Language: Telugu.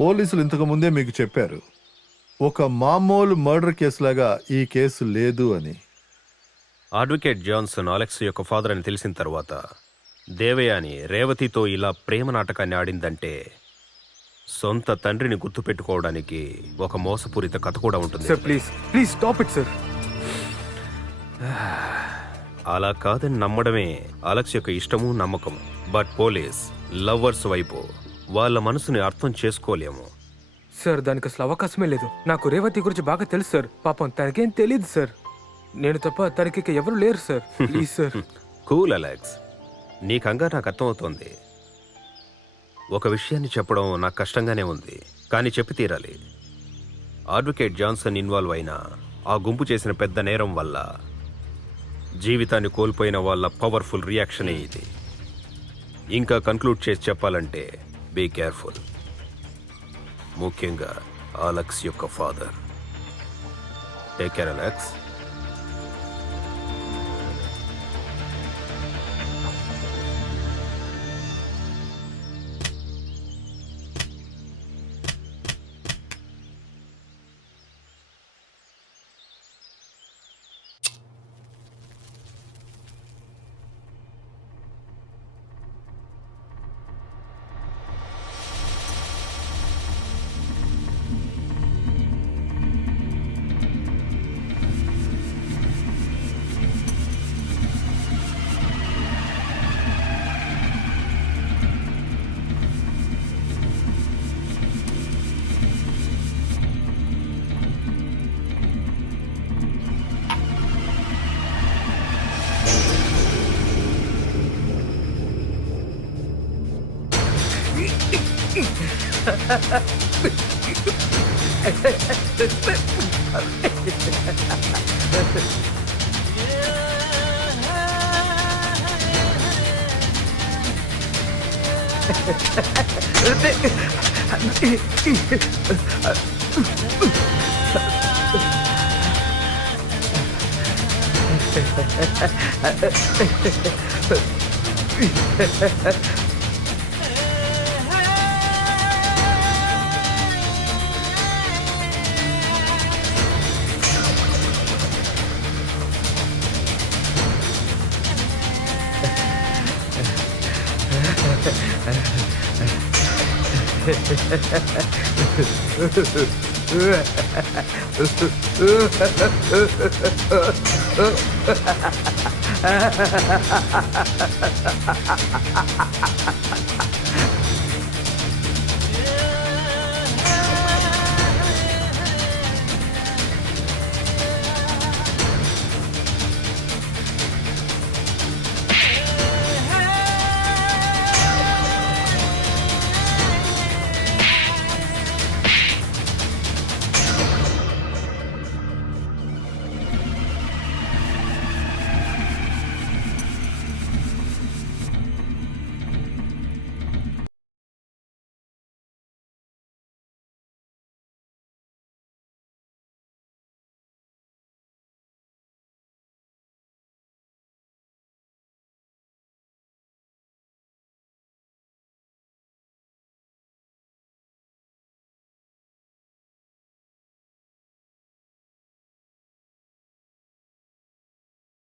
పోలీసులు ఇంతకు ముందే మీకు చెప్పారు, ఒక మామూలు మర్డర్ కేసులాగా ఈ కేసు లేదు అని. అడ్వకేట్ జాన్సన్ అలెక్స్ యొక్క ఫాదర్ అని తెలిసిన తర్వాత దేవయాని రేవతితో ఇలా ప్రేమ నాటకాన్ని ఆడిందంటే సొంత తండ్రిని గుర్తుపెట్టుకోవడానికి ఒక మోసపూరిత కథ కూడా ఉంటుంది. Sir please please stop it sir. అలా కాదని నమ్మడమే అలెక్స్ యొక్క ఇష్టము నమ్మకము. బట్ పోలీస్ లవర్స్ వైపు వాళ్ళ మనసుని అర్థం చేసుకోలేము. సార్ దానికి అసలు అవకాశమే లేదు. నాకు రేవతి గురించి బాగా తెలుసు సార్. పాపం తనకేం తెలియదు సార్. నేను తప్ప తనకి ఇక ఎవరు లేరు sir. Please sir. Cool Alex, నీ కంగారు నాకు అర్థమవుతోంది. ఒక విషయాన్ని చెప్పడం నాకు కష్టంగానే ఉంది, కానీ చెప్పి తీరాలి. అడ్వకేట్ జాన్సన్ ఇన్వాల్వ్ అయిన ఆ గుంపు చేసిన పెద్ద నేరం వల్ల జీవితాన్ని కోల్పోయిన వాళ్ళ పవర్ఫుల్ రియాక్షనే ఇది. ఇంకా కన్క్లూడ్ చేసి చెప్పాలంటే బీ కేర్ఫుల్, ముఖ్యంగా అలెక్స్ యొక్క ఫాదర్. Take care Alex.